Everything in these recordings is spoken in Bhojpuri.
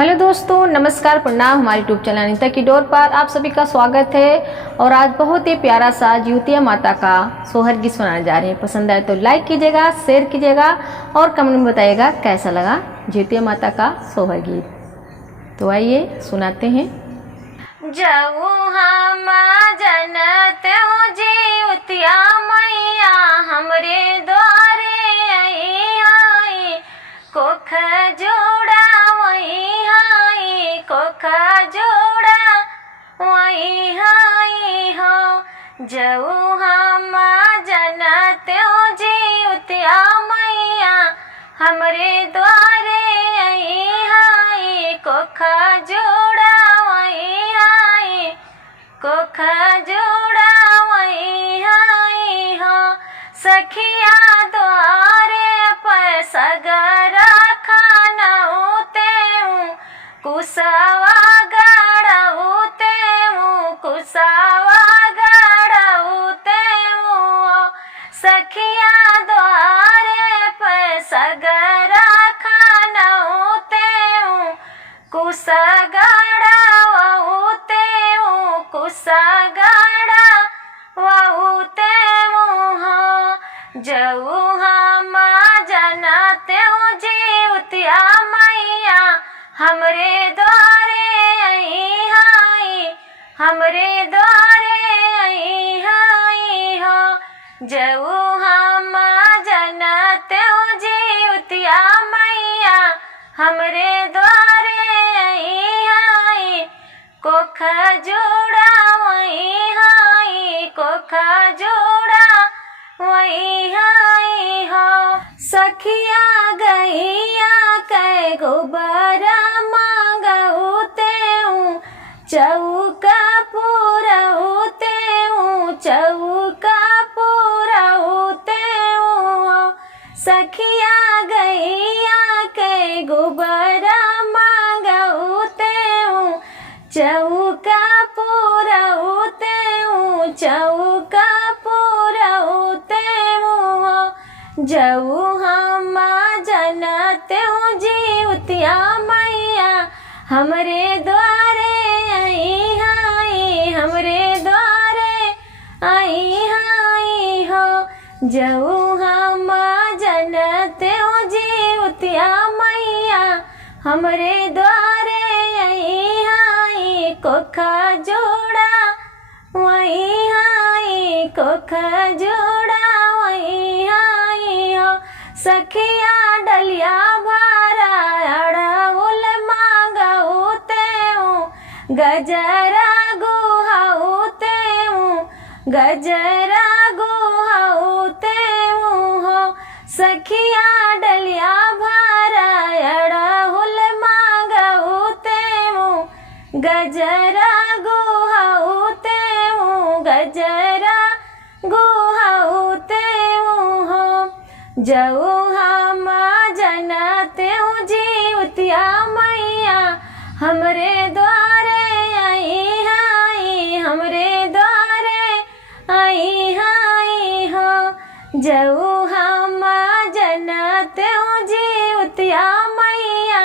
हेलो दोस्तों, नमस्कार, प्रणाम। हमारे यूट्यूब चैनल अनीता की डोर पर आप सभी का स्वागत है। और आज बहुत ही प्यारा सा जिउतिया माता का सोहर गीत सुनाने जा रहे हैं। पसंद आए तो लाइक कीजिएगा, शेयर कीजिएगा और कमेंट में बताइएगा कैसा लगा जिउतिया माता का सोहर गीत। तो आइए सुनाते हैं। जऊ हम जनत जिउतिया मैया हमरे द्वारे आई कोख जोड़ा वही हाई कोख जोड़ा वही हाई हो। जऊ हम जनत जिउतिया मैया हमरे द्वारे आई कोख जोड़ा वही हाई कोख जोड़ा वही हाई हो। सखिया द्वारे पर सगरा खाना होते कुसवा गढ़ते कुसवा गढ़ते सखिया द्वारे पर सगरा खाना होते कुसगड़ा वहुते कुसगड़ा वहुते जऊ हम जनते जिउतिया मैया हमरे द्वारे आई हमरे द्वारे आई हो। जऊ हम जनते जिउतिया मैया हमरे द्वारे आई कोख जोड़ा वही हाई कोख जोड़ा वही हाई हो। सखिया गैया कै गोबरा मांगते चौका पूरते चौका पूरते सखिया गैया कै गोबरा मांगते चौका पूरते चौका पूरते जऊ हम जनते जिउतिया मैया हमरे द्वारे आई हमरे द्वारे आई हो। जऊ हम जनते जिउतिया मैया हमरे द्वारे आई कोख जोड़ा वही हाई कोख जोड़ा वही हाई हो। सखिया डलिया भरा अड़हुल मांगते गजरा गुहाते गजरा गुहाते हो। सखिया डलिया भरा अड़हुल मांगते गजरा गुहाते गजरा गुहाते हो। जऊ हम जनते जिउतिया मैया हमरे द्वारे आई हमरे द्वारे आई हो। जऊ हम जनते जिउतिया मैया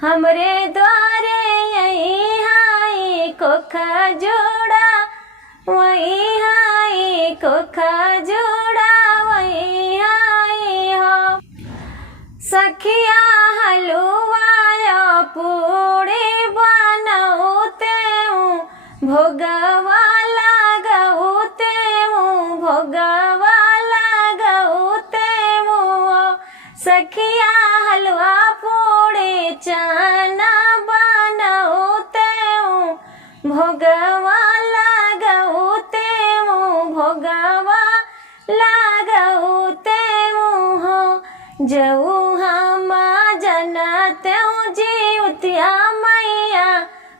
हमरे द्वारे आई कोख जोड़ा वही हाई कोख जोड़ा वही हाई हो। सखिया हलवा पूड़ी बनौते भोगवा लगौते भोगवा लगौते सखिया हलवा पूड़ी चना बनौते भोगवा लगौते भोगवा लगौते जऊ हम जनते जिउतिया मैया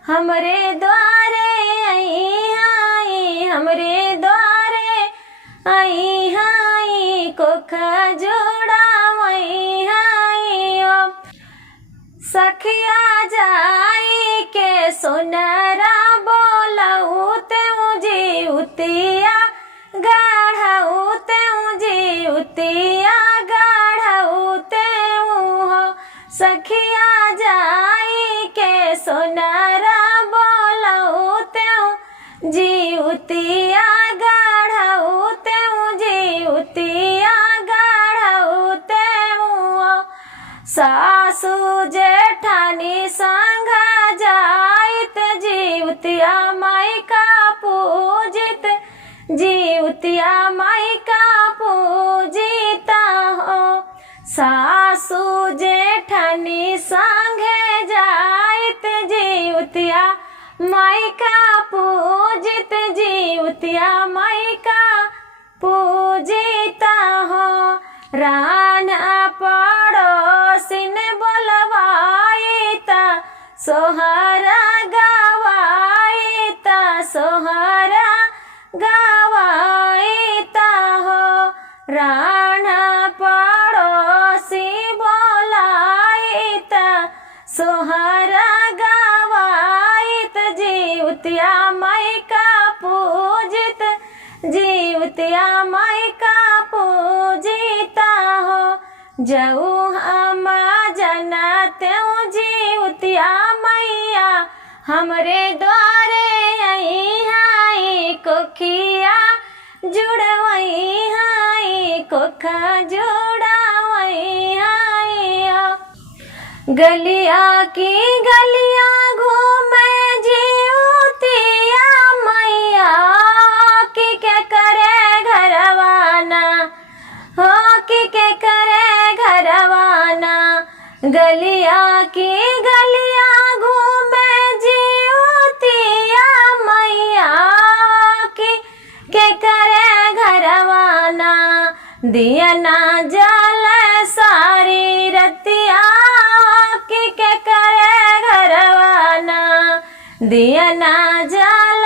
हमरे द्वारे आई हमरे द्वारे आई कोख जोड़ा वही हाई हो। सखिया जाई के सोनरा बोलौते जिउतिया गढ़ौते जिउतिया गढ़ौते सखिया जाई के ठानी संग जाइत जीवतिया माई का पूजित जीवतिया माई का पूजिता हो सासू जेठनी संगे जाइत जीवतिया माई का पूजित जीवतिया माई का पूजिता हो राना पड़ोसिन बोलवाईता सोहरा गवाईता सोहरा गवाईता हो राना पड़ोसी बोलाईता सोहरा गवाईत जीवतिया माई का पूजित जीवतिया माई का पूजिता हो जऊ हम जनते जीवतिया मैया हमरे द्वारे आई कोखिया जुड़वई हाई कोखा जुड़वई हाई गलिया की गलिया घूमे जीवतिया मैया की के करे घरवाना हो की के करे घरवाना गलिया की गलिया घूमे जीवतिया मैया की के करे घरवाना दिया ना जल सारी रतिया की के करे घरवाना दिया ना जल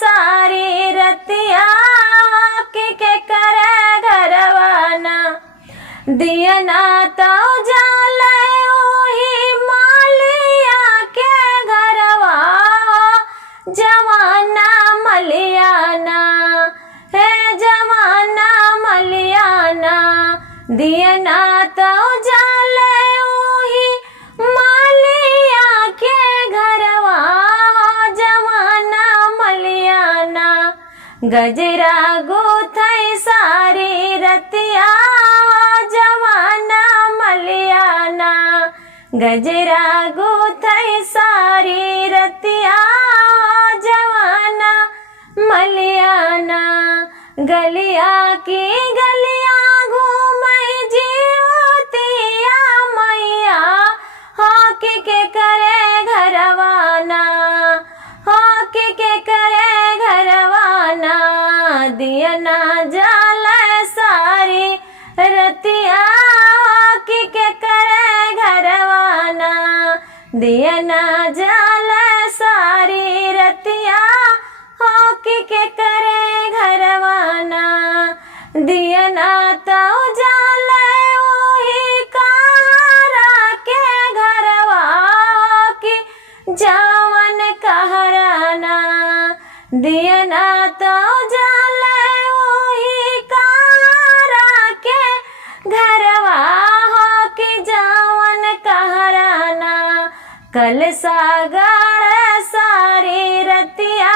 सारी रतिया की के करे घरवाना दिया ना तो जल ओही मालिया के घरवा जवाना मलियाना है जवाना मलियाना दिया ना तो जल ओही मालिया के घरवा जवाना मलियाना गजरा गोथई सारी रतिया जवाना मलियाना गजरा गोथई सारी रतिया जवाना मलियाना गलिया की गलिया घूमई जीवतिया मैया हॉकी के करे घरवाना हॉकी के करे घरवाना दिया ना जल सारी रतिया हॉकी के करे घरवाना दिया ना जल सारी रतिया हॉकी के करे घरवाना दिया ना तो जल ओही कारा के घरवा की जावन कहराना दिया ना तो जल ओही कारा के घरवा की जावन कहराना कल सागड़ सारी रतिया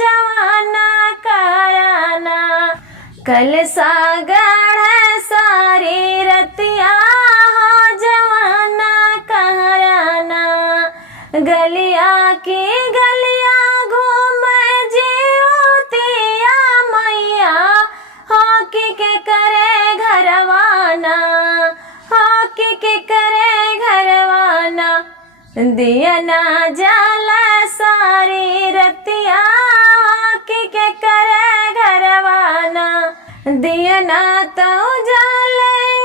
जवाना कराना कल सागड़ सारी रतिया जवाना कराना गलिया की गलिया घूम जीवतिया मैया हॉकी के करे घरवाना हॉकी के करे घरवाना दिया ना जल सारी रतिया हॉकी के करे घरवाना दिया ना तो जल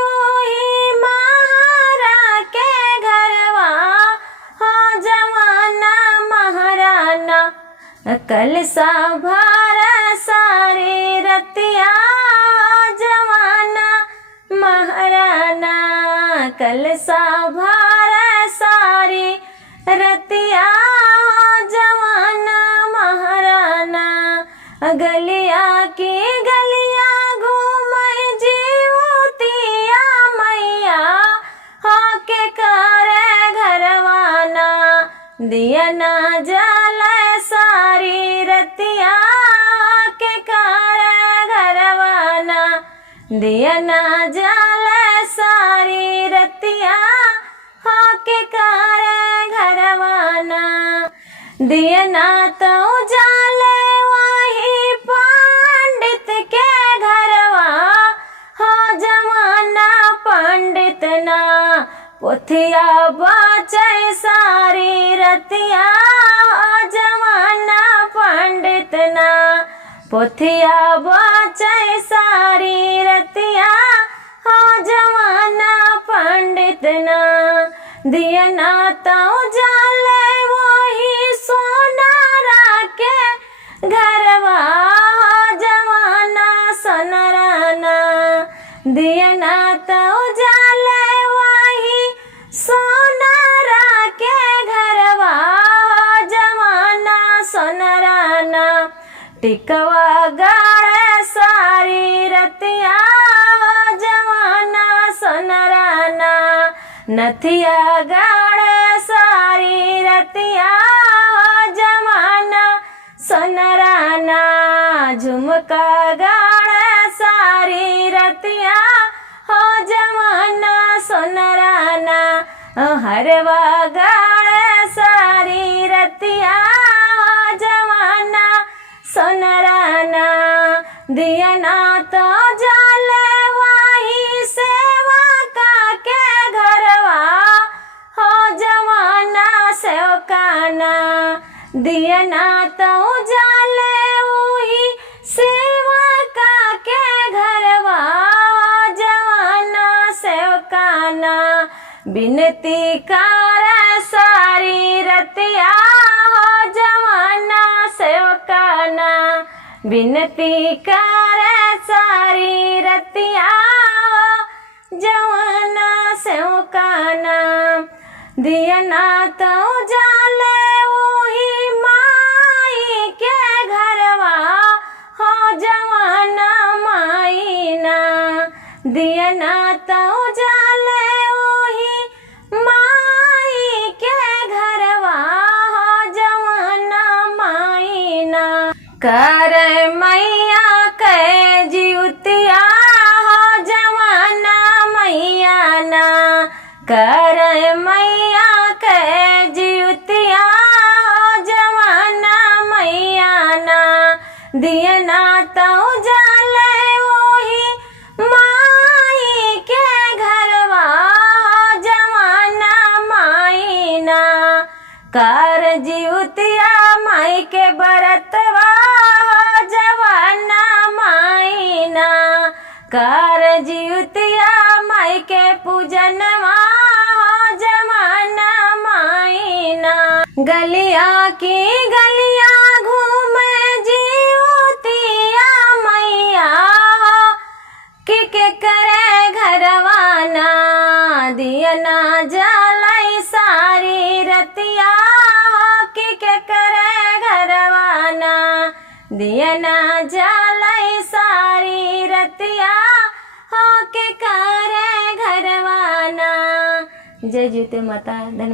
वही महारा के घरवा हो जवाना महाराना कल सा भार सारी रतिया जवाना महाराना कल सा भार सारी रतिया जवाना महाराना गलिया की गलिया घूम जीवतिया मैया हॉके करे घरवाना दिया ना जल सारी रतिया के करे घरवाना दिया ना जल सारी रतिया हॉके दिया ना तो जाले वही पंडित के घरवा हो जमाना पंडित ना पोथिया बचे सारी रतिया हो जमाना पंडित ना पोथिया बचे सारी रतिया हो जमाना पंडित ना दिया ना तो जाले वही सोनारा के घरवा हो जमाना सोनाराना दिया ना तो जाले वही सोनारा के घरवा हो जमाना सोनाराना टिकवा गाड़े सारी रतिया हो जमाना सोनाराना नथिया गाड़े सारी रतिया हो जमाना सोनाराना झुमका गाड़े सारी रतिया हो जमाना सोनाराना हरवा गाड़े सारी रतिया हो जमाना सोनाराना दिया ना तो जाले वही सेवा का के घरवा हो जमाना सेवकाना दिया ना तो जाले वही सेवा का के घरवा हो जमाना सेवकाना बिनती कर सारी रतिया हो जमाना सेवकाना बिनती कर सारी रतिया हो जमाना सेवकाना दिया ना तो जाले वही माई के घरवा हो जमाना माईना दिया ना तो जाले वही माई के घरवा हो जमाना माईना कर मैया के जिउतिया हो जमाना मैया ना कर मैया के जिउतिया हो जमाना मैया ना दिया ना तो जाले वही माई के घरवा हो जमाना माईना कर जिउतिया माई के बरतवा हो जवाना माईना कर जिउतिया माई के पूजनवा हो जमाना माईना गलिया की गलिया घूमे जिउतिया मैया हो के करे घरवाना दिया ना जलाई सारी रतिया हो के करे घरवाना दिया ना जलाई सारी रतिया हो के करे घरवाना। जय जीते माता। धन्यवाद।